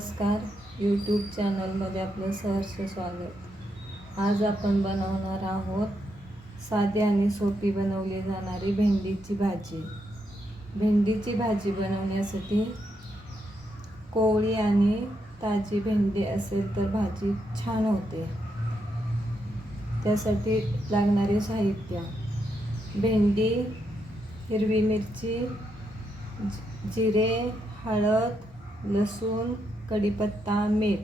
नमस्कार, यूट्यूब चॅनलमध्ये आपलं सहर्ष स्वागत। आज आपण बनवणार आहोत साधी आणि सोपी बनवली जाणारी भेंडीची भाजी। भेंडीची भाजी बनवण्यासाठी कोवळी आणि ताजी भेंडी असेल तर भाजी छान होते। त्यासाठी लागणारे साहित्य: भेंडी, हिरवी मिरची, जिरे, हळद, लसूण, कढीपत्ता, मीठ।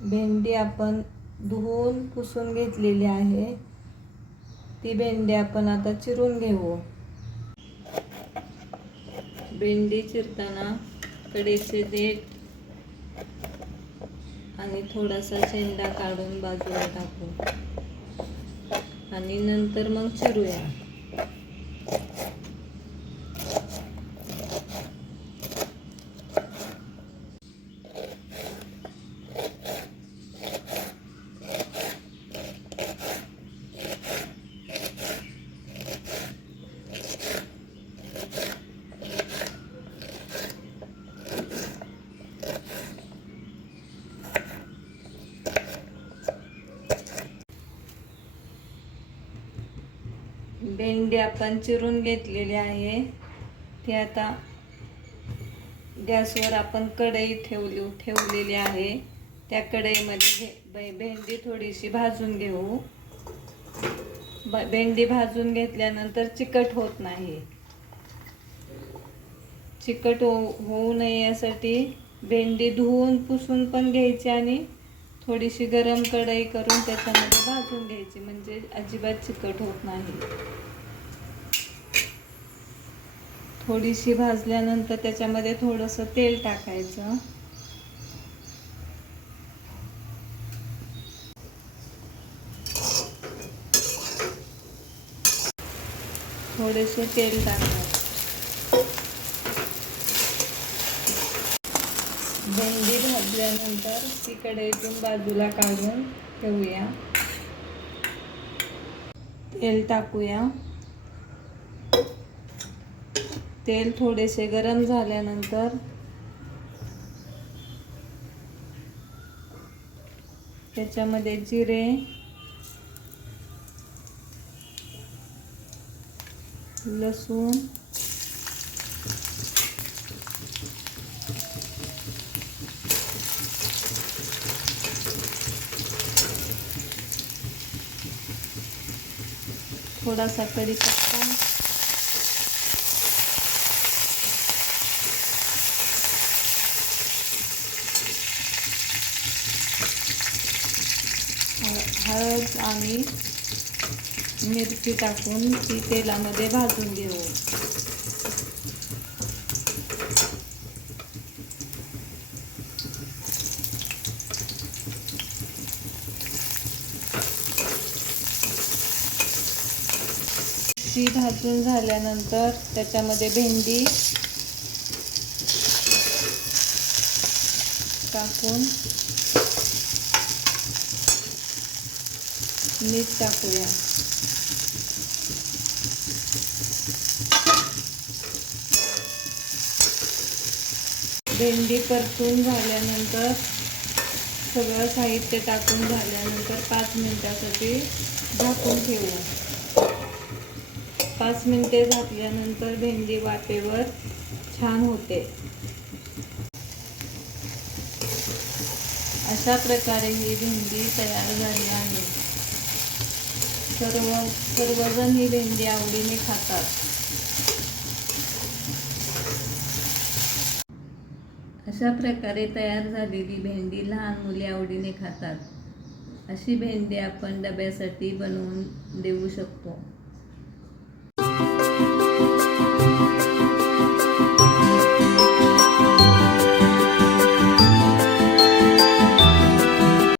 भेंडी आपण धुवून पुसून घेतलेली आहे। ती भेंडी आपण आता चिरून घेऊ। भेंडी चिरताना कढईचे देठ आणि थोडासा शेंडा काढून बाजूला टाकू आणि नंतर मग चिरूया। भेंडी आपण चिरून घेतलेली आहे। ती आता गॅसवर आपण कढई ठेवलेली आहे। त्या कढईमध्ये भेंडी थोडीशी भाजून घेऊ। भेंडी भाजून घेतल्यानंतर चिकट होत नाही। चिकट होऊ नये यासाठी भेंडी धुवून पुसून पण घ्यायची आणि थोडीशी गरम कढई करून त्याच्यामध्ये भाजून घ्यायची, म्हणजे अजिबात चिकट होत नाही। थोडीशी भाजल्यानंतर त्याच्यामध्ये थोडंसं तेल टाकायचं। थोडेसे तेल टाकायचं। भेंडी भाजल्यानंतर ती कढईतून बाजूला काढून ठेवूया। तेल टाकूया। तेल थोडेसे गरम झाल्यानंतर त्याच्यामध्ये जिरे, लसूण, थोडासा कढीपत्ता, हळद आणि मिरची टाकून ती तेलामध्ये भाजून घेऊ। ती भाजून झाल्यानंतर त्याच्यामध्ये भेंडी टाकून मीठ टाकूया। भेंडी परतून झाल्यानंतर सगळं साहित्य टाकून झाल्यानंतर 5 मिनिटासाठी झाकून ठेवू। 5 मिनिटे झाकल्यानंतर भेंडी वाफेवर छान होते। अशा प्रकारे ही भेंडी तयार झाली आहे। सर्वजण ही भेंडी आवडीने खातात। अशा प्रकारे तयार झालेली भेंडी लहान मुले आवडीने खातात। अशी भेंडी आपण डब्यासाठी बनवून देऊ शकतो।